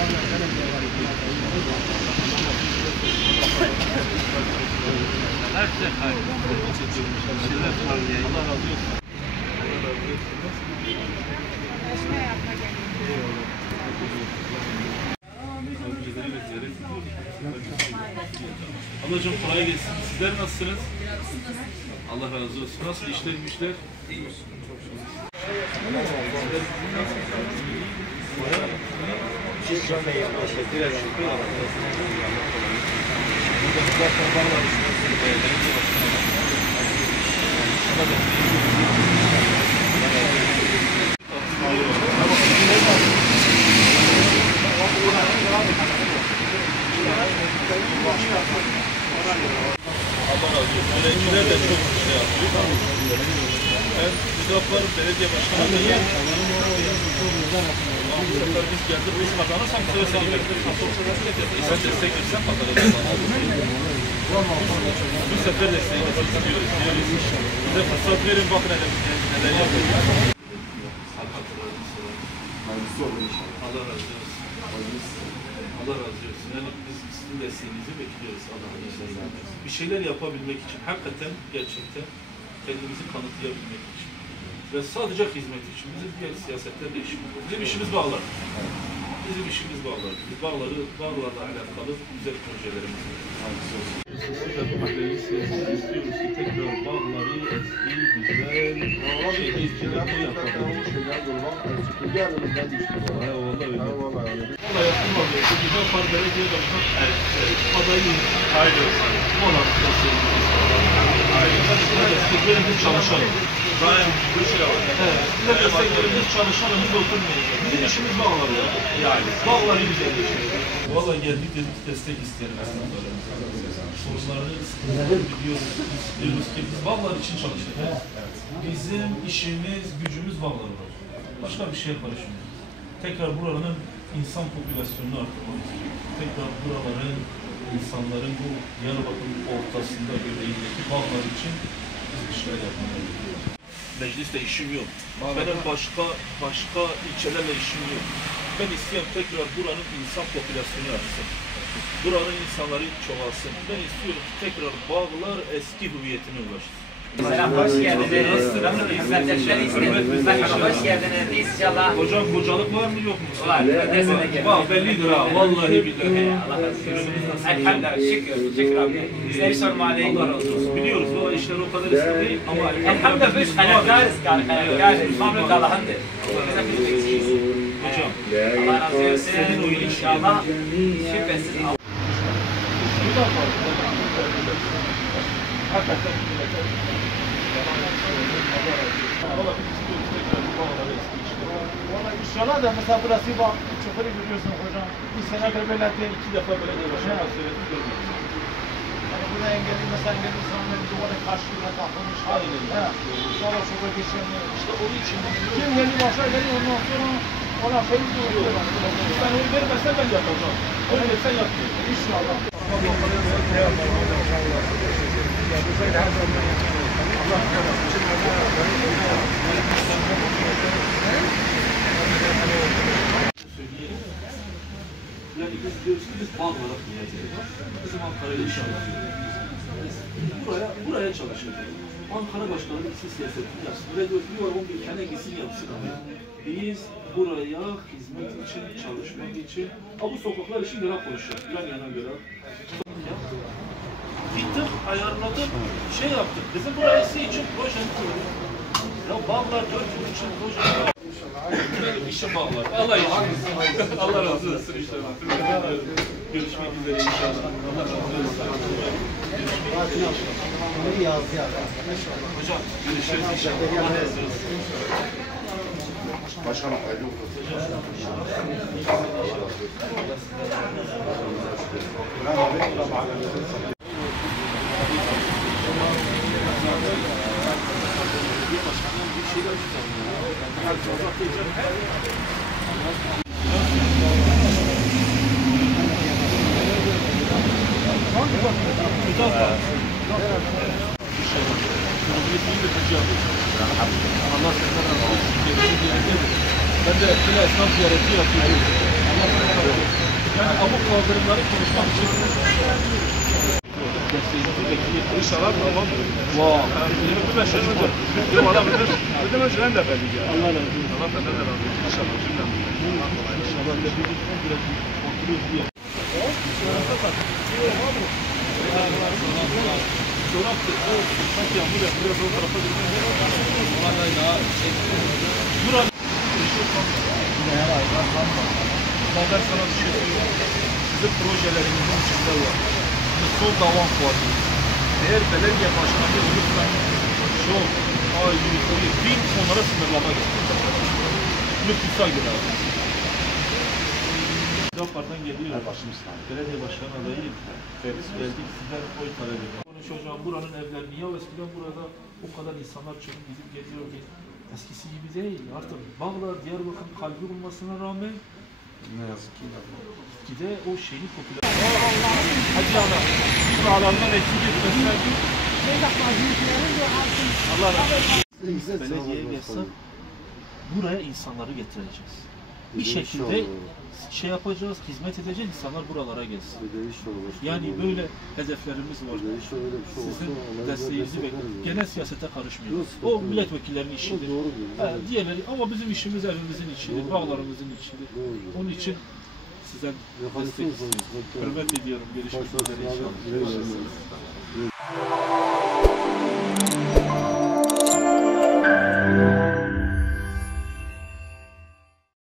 Her şey hayır. Allah razı olsun. Ablacığım kolay gelsin. Sizler nasılsınız? Allah razı olsun. Nasıl işler güçler? İyi. Allah razı olsun. Öğrenciler de çok şey yapıyor. Ben Müdaflar Belediye Başkanı adayım. Bu sefer biz geldik, biz kazanırsak bu sefer seni bekliyoruz. Sen destek versen kazanırız. Bu sefer desteğinizi istiyoruz. Bize fırsat verin, bakın neler yapıyoruz. Allah razı olsun. Allah razı olsun. Yani biz sizin desteğinizi bekliyoruz Allah'ın izniyle. Bir şeyler yapabilmek için, hakikaten, gerçekten kendimizi kanıtlayabilmek için. Ve sadece hizmet için. Bizim diğer siyasetlerle işimiz yok. Bizim işimiz bağlar. Bizim işimiz bağlar. Biz bağlarla alakalı güzel projelerimiz var. Siz de bu mahalleyi istiyoruz ki tekrar bağları eski, güzel, şehircilikle yapalım. Eyvallah öyle. Valla yapılmadı. Müdaflar Belediye Başkanı adayı hayırlı olsun. Valla desteklerin biz çalışalım. Bu şey var. Evet. Desteklerin biz çalışalım, biz oturmayacağız. Bizim işimiz bağlar ya. Yani bağları güzelleştirelim. Valla geldik dedik destek isteyelim esnaflarımıza. Sorunlarını, sıkıntıları biliyoruz. Diyoruz ki biz bağlar için çalışacağız. Bizim işimiz, gücümüz bağlar var. Başka bir şey karışmıyor. Tekrar buranın insan popülasyonunu artırmak istiyoruz. Tekrar buraların, insanların bu Diyarbakır'ın ortasında, göbeğindeki bağlar için biz bir şeyler yapmaya gidiyoruz. Mecliste işim yok. Benim başka ilçelerle işim yok. Ben istiyorum tekrar buranın insan popülasyonu artsın. Buranın insanları çoğalsın. Ben istiyorum ki tekrar bağlar eski hüviyetine ulaşsın. Selam, hoş geldiniz. Hizmetleşleri istedim. Merhaba, hoş geldiniz. İnşallah. Hocam hocalık var mı yok mu? Var. Var, bellidir ha. Vallahi billahi. Allah razı olsun. Elhamdülillah, şükür abi. Sizleri sormalı. Allah razı olsun. Biliyoruz bu işler o kadar eski değil ama elhamdülillah biz kanıtlarız. Mamluk Allah'ındır. Bize biz bekçiyiz. Hocam. Allah razı olsun. Senin oyun inşallah. Şüphesiz. Hakikaten İnşallah da mesela burası bak çukuru görüyorsun hocam. Bir senedir böyle değil. 2 defa belediye başkanı söyledim görmedim. Yani burada engelli mesela engelli insanlar bir duvara karşıyla takılmış. Aynen. Sonra şurada geçemiyor. İşte onun için Kim geliyor başa geliyor ondan sonra ona şey diyor. ben oy vermezsen ben yapacağım. Oy versen yapmıyor. İnşallah. Yani biz diyoruz ki biz bağlara kullanacağız. Bizim Ankara'ya inşallah. Buraya çalışacağız. Ankara Başkanı bir siyasetini yapsın. Ve diyor 11 tane gitsin yapsın. Biz buraya hizmet için, çalışmak için, bu sokaklar için göre konuşacağız. Yan yana göre. Gittim, ayarladım, şey yaptık. Bizim burası için proje kurduk. Ya bağlar 4 yıl için proje kurduk. Benim işim bağlar. Allah için. Allah razı olsun işte. Görüşmek üzere inşallah. Allah razı olsun. Hocam görüşürüz inşallah. Allah razı olsun. Başkanım hayırlı olsun. Allah senden razı olsun. Ben de esnaf ziyareti yapıyorum. Yani abuk kaldırımları konuşmak için desteğinizi bekliyoruz. İnşallah tamamdır. Vay. 25 yaşında. Olabilir. Ödemecilerin de belli yani. Allah razı olsun. Allah benden de razı olsun. İnşallah. İnşallah da bir biraz oturuyoruz diye. Çoraptı. Sanki yağmur ya. Biraz o tarafa gidiyor. Vallahi daha Buran. Ben sana bir şey söyleyeyim. Sizin projelerimizin içinde var. Sol davan fuarı. Eğer belediye başkanı olursa çok yukarı bin onlara sınırlama getirir. Nüfusa göre. Zafar'dan geliyor. Belediye başkanı adayı geldik sizden oy talep ediyor. Konuşacağım buranın evlerini ya eskiden burada o kadar insanlar çıkıp gidip geliyor ki eskisi gibi değil. Artık Bağlar Diyarbakır'ın kalbi olmasına rağmen Ne yazık ki. gide o şeyi popüler. Hacı ana, biz bağlarından eksik etmesine Allah razı olsun. Belediyeye gelse buraya insanları getireceğiz. Bir şekilde şey yapacağız, hizmet edeceğiz, insanlar buralara gelsin. Yani böyle hedeflerimiz var. Sizin desteğinizi bekliyoruz. Genel siyasete karışmıyoruz. O milletvekillerinin işidir. Diğerleri ama bizim işimiz evimizin içidir, bağlarımızın içidir. Onun için sizden destek istiyoruz. Hürmet ediyorum. Görüşmek üzere inşallah.